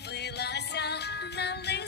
З'явилася, на листочках